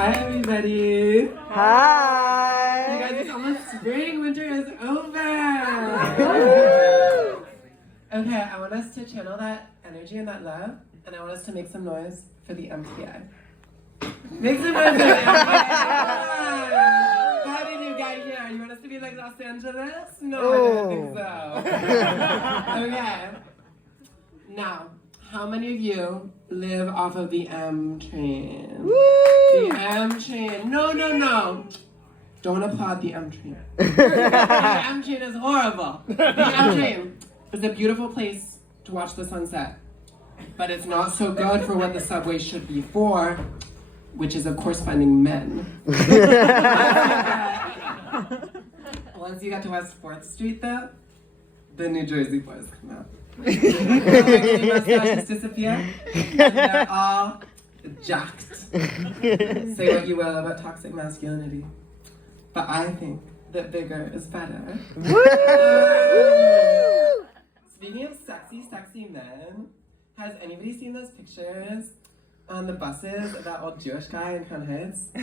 Hi, everybody. Hi. You guys, it's almost spring. Winter is over. Okay, I want us to channel that energy and that love, and I want us to make some noise for the MTA. Make some noise for the MTA. How did you get here? You want us to be like Los Angeles? No, I didn't think so. Okay. Now, how many of you live off of the M train? Woo! The M train. No. Don't applaud the M train. The M train is horrible. The M train is a beautiful place to watch the sunset, but it's not so good for what the subway should be for, which is, of course, finding men. Once you get to West 4th Street, though, the New Jersey boys come out. The mustaches disappear, and they're all jacked. Say what you will about toxic masculinity, but I think that bigger is better. Speaking of sexy men, has anybody seen those pictures on the buses of that old Jewish guy in Crown Heights? Yeah.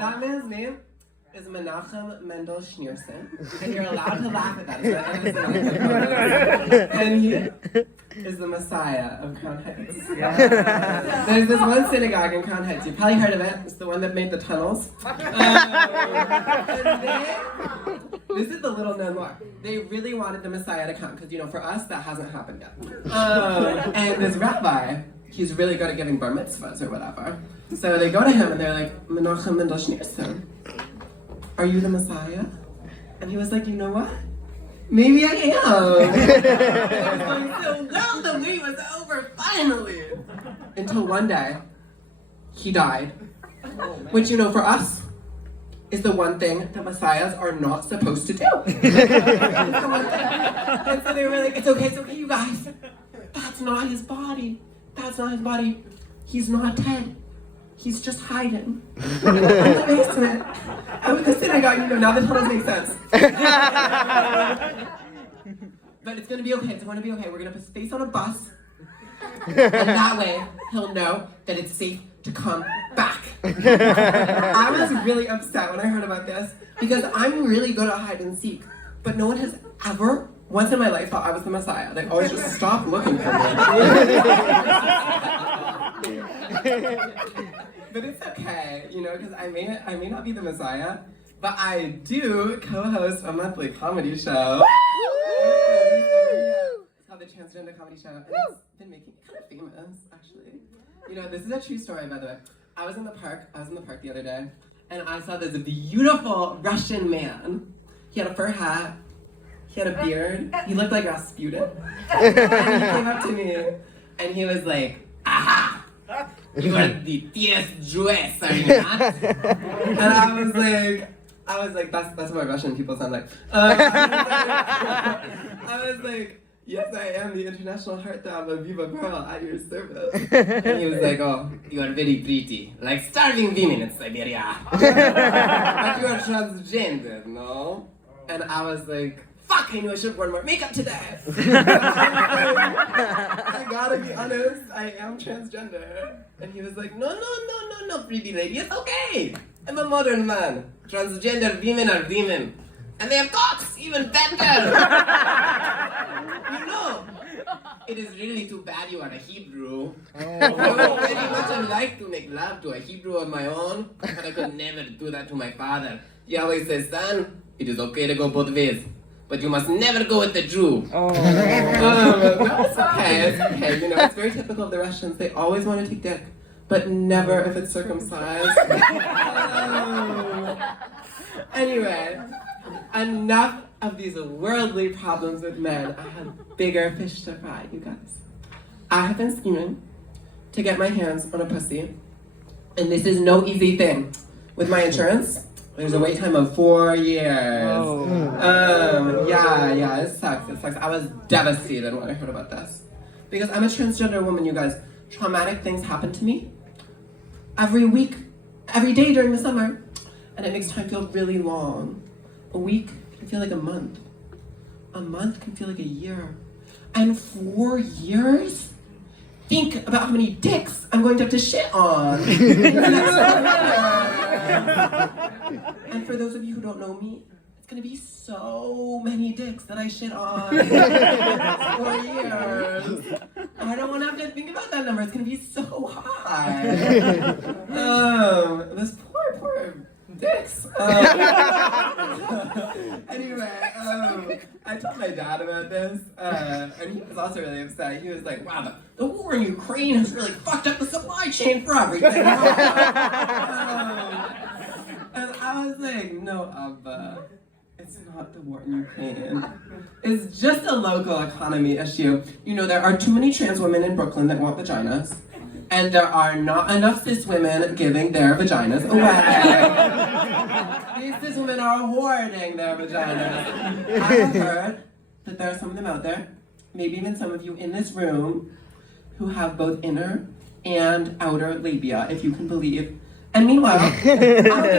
That man's name is Menachem Mendel Schneerson, and you're allowed to laugh at that. And he is the Messiah of Crown Heights. Yeah. There's this one synagogue in Crown Heights. You've probably heard of it. It's the one that made the tunnels. This is the little known one. They really wanted the Messiah to come because, for us, that hasn't happened yet. And this rabbi, he's really good at giving bar mitzvahs or whatever. So they go to him and they're like, Menachem Mendel Schneerson, are you the Messiah? And he was like, you know what? Maybe I am. It was going so well, the wait was over, finally. Until one day, he died. Which, for us, is the one thing that messiahs are not supposed to do. It's the one thing. And so they were like, it's okay, you guys. That's not his body. He's not dead. He's just hiding in the basement out of the synagogue. Now the tunnels make sense. But it's gonna be okay. We're gonna put his face on a bus, and that way he'll know that it's safe to come back. I was really upset when I heard about this because I'm really good at hide and seek, but no one has ever once in my life thought I was the Messiah. They always just stop looking for me. But it's okay, because I may not be the Messiah, but I do co-host a monthly comedy show. It's called the Transgender Comedy Show, and it's been making me kind of famous, actually. This is a true story, by the way. I was in the park the other day, and I saw this beautiful Russian man. He had a fur hat, he had a beard, he looked like Rasputin. And he came up to me, and he was like, aha! You are the TS Jewess, are you not? And I was like, that's what Russian people sound like. I was like, yes, I am the international heartthrob Aviva girl at your service. And he was like, oh, you are very pretty, like starving women in Siberia. But you are transgender, no? And I was like, fuck, I knew I should have worn more makeup today. I gotta be honest, I am transgender. And he was like, no, pretty lady, it's okay. I'm a modern man. Transgender women are women. And they have cocks, even better. It is really too bad you are a Hebrew. I would very much like to make love to a Hebrew of my own, but I could never do that to my father. He always says, son, it is okay to go both ways, but you must never go with the Jew. No, it's okay. It's very typical of the Russians. They always want to take dick, but never if it's circumcised. Anyway, enough of these worldly problems with men. I have bigger fish to fry, you guys. I have been scheming to get my hands on a pussy, and this is no easy thing. With my insurance, there's a wait time of 4 years. Yeah, it sucks. I was devastated when I heard about this. Because I'm a transgender woman, you guys. Traumatic things happen to me every week, every day during the summer. And it makes time feel really long. A week can feel like a month. A month can feel like a year. And 4 years think about how many dicks I'm going to have to shit on. And for those of you who don't know me, it's gonna be so many dicks that I shit on for 4 years. I don't wanna have to think about that number. It's gonna be so high. This poor dicks. Anyway, I told my dad about this, and he was also really upset. He was like, wow, the war in Ukraine has really fucked up the supply chain for everything. And I was like, no, Abba, it's not the war in Ukraine. It's just a local economy issue. You know, there are too many trans women in Brooklyn that want vaginas, and there are not enough cis women giving their vaginas away. These cis women are hoarding their vaginas. I have heard that there are some of them out there, maybe even some of you in this room, who have both inner and outer labia, if you can believe. And meanwhile, I would be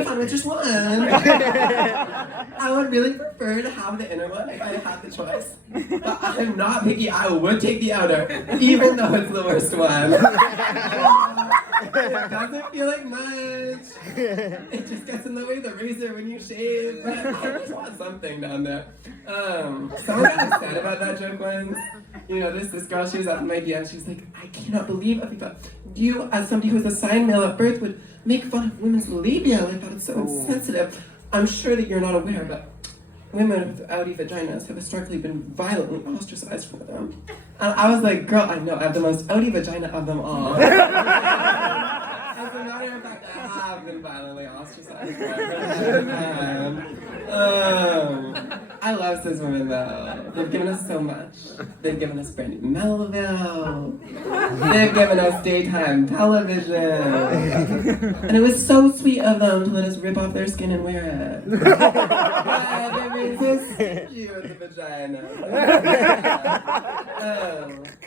fine with just one. I would really prefer to have the inner one if I had the choice. But I'm not picky. I would take the outer, even though it's the worst one. It doesn't feel like much. It just gets in the way of the razor when you shave. But I just want something down there. Someone got upset about that joke once. You know, this girl, she was up in my DM. She was like, I cannot believe, Aviva, you, as somebody who's assigned male at birth, would make fun of women's labia. I thought it's so insensitive. I'm sure that you're not aware, but women with outy vaginas have historically been violently ostracized for them. And I was like, girl, I know, I have the most outy vagina of them all. As a matter of fact, I have been violently ostracized for them. I love cis women though. They've given us so much. They've given us brand new Melville. They've given us daytime television. And it was so sweet of them to let us rip off their skin and wear it. They've been so stingy with the vagina.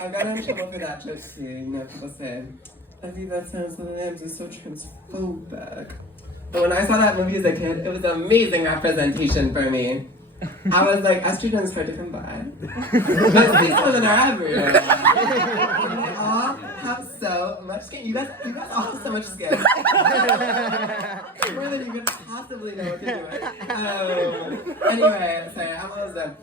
I got in trouble for that joke too. You know, people say, Aviva sounds like Lambs is so transphobic. But when I saw that movie as a kid, it was an amazing representation for me. I was like, estrogen is hard to come by. But these women are everywhere. And they all have so much skin. You guys all have so much skin. More than you could possibly know what you're doing. Anyway, sorry, I'm almost done.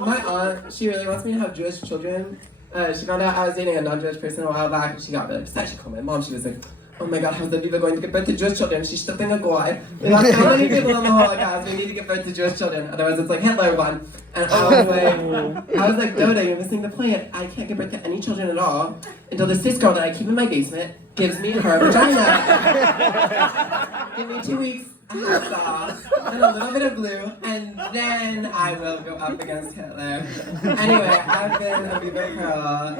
My aunt, she really wants me to have Jewish children. She found out I was dating a non-Jewish person a while back, and she got really upset. She called my mom. She was like, oh my god, how's Aviva going to give birth to Jewish children? She's stepping a goy. We lost so many people in the Holocaust. We need to give birth to Jewish children. Otherwise, it's like Hitler won. And I was like, Doda, you're missing the point. I can't give birth to any children at all until the cis girl that I keep in my basement gives me her vagina. Give me 2 weeks, a hot sauce, and a little bit of glue, and then I will go up against Hitler. Anyway, I've been Aviva Pearl.